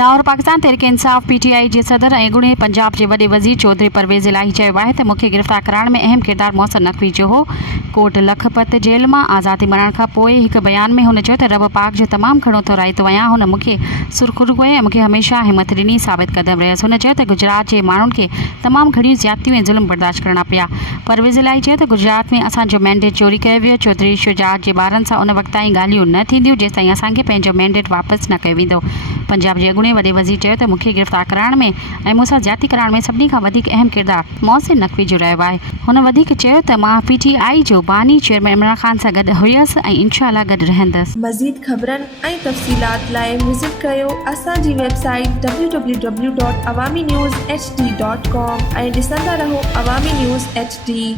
लाहौर पाकिस्तान तहरीक इंसाफ PTI जे सदर ऐं अॻूणे पंजाब जे वॾे वज़ीर चौधरी परवेज़ इलाही चयो आहे त मूंखे गिरफ़्तार करण में अहम किरदारु मोहसिन नक़वी जो हो। कोट लखपत जेल मां आज़ादी मिलण खां पोइ हिक बयान में हुन चयो त रब पाक जो तमामु घणो थोराईतो आहियां। हुन मूंखे सुरख़ुरू ऐं मूंखे हमेशह हिमत ॾिनी, साबित क़दम रहियसि। हुन चयो त गुजरात जे माण्हुनि खे तमामु घणियूं ज़्यादतियूं ऐं ज़ुल्म बर्दाश्त करणा पिया। परवेज़ इलाही चयो त गुजरात में असांजो मैंडेट चोरी कयो वियो। चौधरी शुजात जे ॿारनि सां उन वक़्त ताईं ॻाल्हियूं न थींदियूं जेसिताईं असांखे पंहिंजो मैंडेट वापसि न कयो वेंदो। पंजाब जे अॻूणे वॾे वज़ीर चयो त मूंखे गिरफ़्तार करण में ऐं मूंसां ज़्यादती करण में सभिनी खां वधीक अहम किरदारु मोहसिन नक़वी जो रहियो आहे। हुन वधीक चयो त मां PTI जो बानी चेयरमैन इमरान ख़ान सां गॾु हुयसि ऐं इंशाअल्लाह गॾु रहंदसि। मज़ीद ख़बरनि ऐं तफ़सीलात लाइ विज़िट कयो असांजी वेबसाइट www.awamiNewsHD.com ऐं ॾिसंदा रहो अवामी न्यूज़ HD।